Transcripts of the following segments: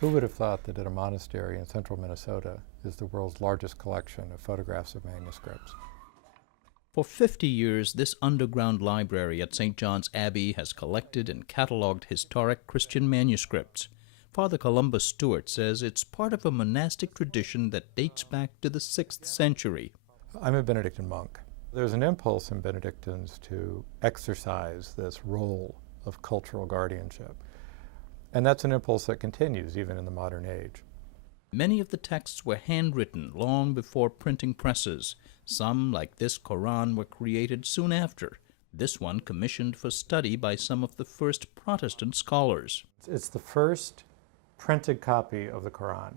Who would have thought that at a monastery in central Minnesota is the world's largest collection of photographs of manuscripts? For 50 years, this underground library at St. John's Abbey has collected and cataloged historic Christian manuscripts. Father Columbus Stewart says it's part of a monastic tradition that dates back to the 6th century. I'm a Benedictine monk. There's an impulse in Benedictines to exercise this role of cultural guardianship. And that's an impulse that continues even in the modern age. Many of the texts were handwritten long before printing presses. Some, like this Quran, were created soon after. This one commissioned for study by some of the first Protestant scholars. It's the first printed copy of the Quran.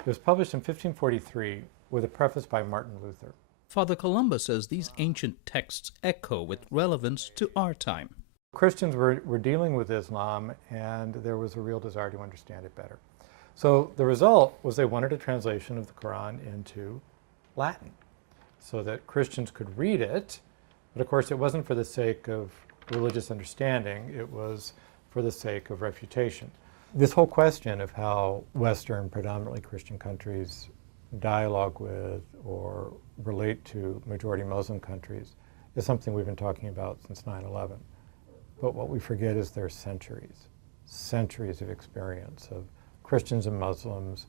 It was published in 1543 with a preface by Martin Luther. Father Columbus says these ancient texts echo with relevance to our time. Christians were dealing with Islam, and there was a real desire to understand it better. So the result was they wanted a translation of the Quran into Latin so that Christians could read it, but of course it wasn't for the sake of religious understanding, it was for the sake of refutation. This whole question of how Western, predominantly Christian countries dialogue with or relate to majority Muslim countries is something we've been talking about since 9/11. But what we forget is there's centuries of experience of Christians and Muslims,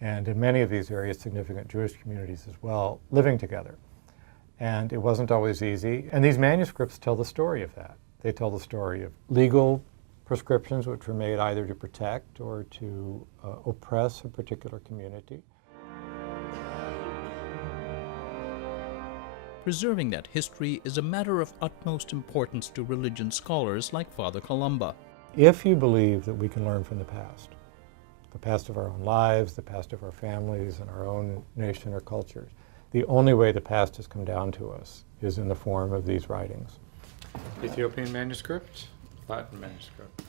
and in many of these areas, significant Jewish communities as well, living together. And it wasn't always easy. And these manuscripts tell the story of that. They tell the story of legal prescriptions which were made either to protect or to oppress a particular community. Preserving that history is a matter of utmost importance to religion scholars like Father Columba. If you believe that we can learn from the past of our own lives, the past of our families and our own nation or cultures, the only way the past has come down to us is in the form of these writings. Ethiopian manuscript, Latin manuscript.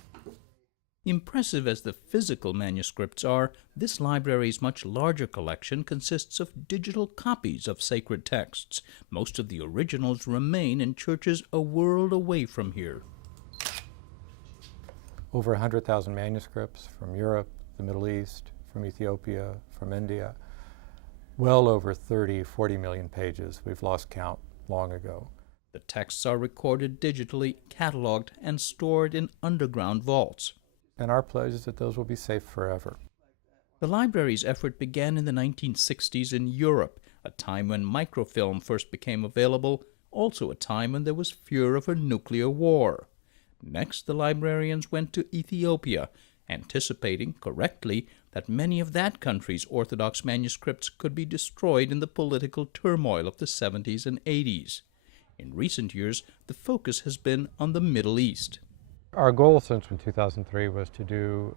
Impressive as the physical manuscripts are, this library's much larger collection consists of digital copies of sacred texts. Most of the originals remain in churches a world away from here. Over 100,000 manuscripts from Europe, the Middle East, from Ethiopia, from India. Well over 40 million pages. We've lost count long ago. The texts are recorded digitally, cataloged, and stored in underground vaults. And our pledge is that those will be safe forever. The library's effort began in the 1960s in Europe, a time when microfilm first became available, also a time when there was fear of a nuclear war. Next, the librarians went to Ethiopia, anticipating correctly that many of that country's Orthodox manuscripts could be destroyed in the political turmoil of the 70s and 80s. In recent years, the focus has been on the Middle East. Our goal since 2003 was to do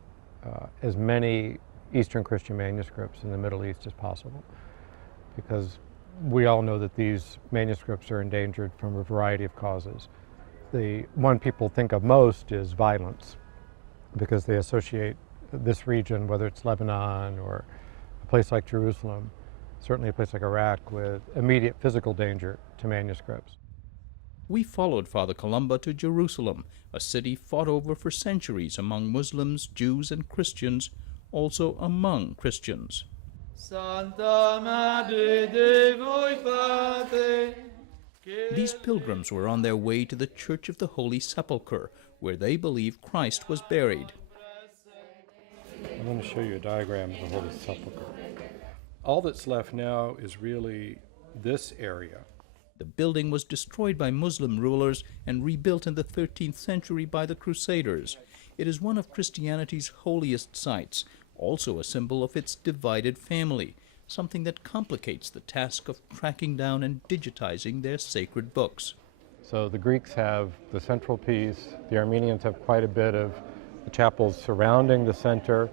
as many Eastern Christian manuscripts in the Middle East as possible, because we all know that these manuscripts are endangered from a variety of causes. The one people think of most is violence, because they associate this region, whether it's Lebanon or a place like Jerusalem, certainly a place like Iraq, with immediate physical danger to manuscripts. We followed Father Columba to Jerusalem, a city fought over for centuries among Muslims, Jews, and Christians, also among Christians. These pilgrims were on their way to the Church of the Holy Sepulchre, where they believe Christ was buried. I'm going to show you a diagram of the Holy Sepulchre. All that's left now is really this area. The building was destroyed by Muslim rulers and rebuilt in the 13th century by the Crusaders. It is one of Christianity's holiest sites, also a symbol of its divided family, something that complicates the task of tracking down and digitizing their sacred books. So the Greeks have the central piece, the Armenians have quite a bit of the chapels surrounding the center,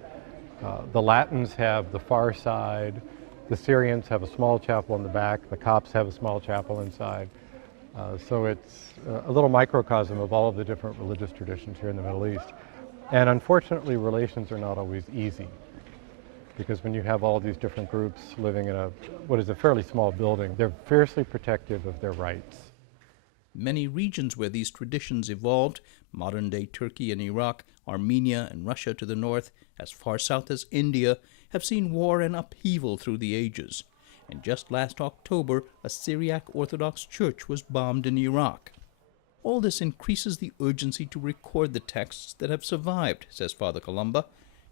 the Latins have the far side, the Syrians have a small chapel in the back, the Copts have a small chapel inside. So it's a little microcosm of all of the different religious traditions here in the Middle East. And unfortunately, relations are not always easy, because when you have all these different groups living in what is a fairly small building, they're fiercely protective of their rights. Many regions where these traditions evolved, modern-day Turkey and Iraq, Armenia and Russia to the north, as far south as India, have seen war and upheaval through the ages. And just last October, a Syriac Orthodox church was bombed in Iraq. All this increases the urgency to record the texts that have survived, says Father Columba.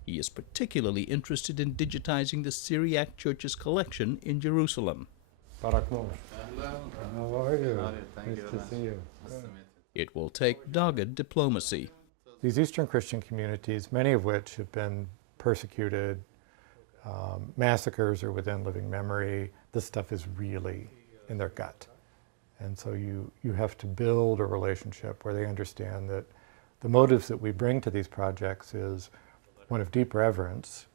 He is particularly interested in digitizing the Syriac Church's collection in Jerusalem. Barakmos. How are you? Thank you Nice very to see you. It will take dogged diplomacy. These Eastern Christian communities, many of which have been persecuted, massacres are within living memory. This stuff is really in their gut. And so you have to build a relationship where they understand that the motives that we bring to these projects is one of deep reverence.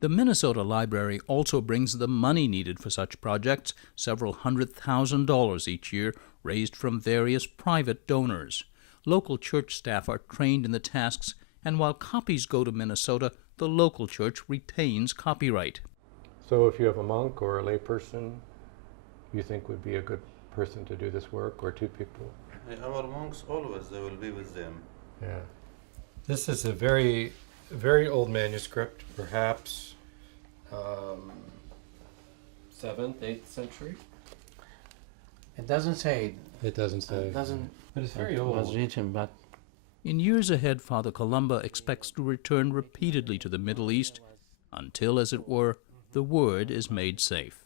The Minnesota Library also brings the money needed for such projects, several $100,000 each year, raised from various private donors. Local church staff are trained in the tasks, and while copies go to Minnesota, the local church retains copyright. So if you have a monk or a layperson you think would be a good person to do this work, or two people? Our monks always, they will be with them. Yeah. This is a very, very old manuscript, perhaps 7th, 8th century. It doesn't say. It doesn't say. It doesn't. But it's very It was old. written, but In years ahead, Father Columba expects to return repeatedly to the Middle East until, as it were, the word is made safe.